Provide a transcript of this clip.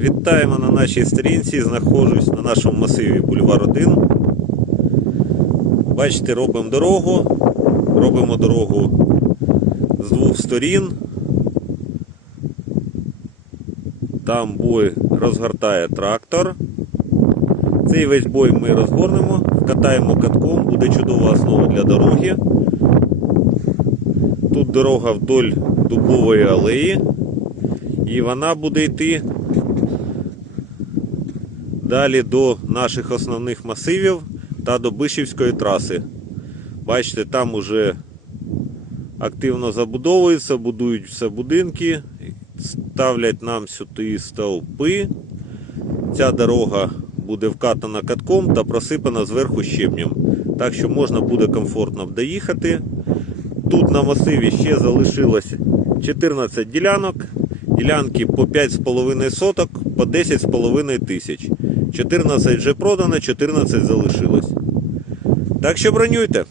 Вітаємо на нашій сторінці. Знаходжусь на нашому масиві Бульвар 1. Бачите, робимо дорогу. Робимо дорогу з двох сторін. Там бой розгортає трактор. Цей весь бой ми розгорнемо, вкатаємо катком, буде чудова основа для дороги. Тут дорога вдоль дубової алеї. І вона буде йти далі до наших основних масивів та до Бишівської траси. Бачите, там уже активно забудовується, будують все будинки, ставлять нам сюди стовпи. Ця дорога буде вкатана катком та просипана зверху щебнем. Так що можна буде комфортно доїхати. Тут на масиві ще залишилось 14 ділянок. Ділянки по 5,5 соток, по 10,5 тисяч. 14 вже продано, 14 залишилось. Так що бронюйте.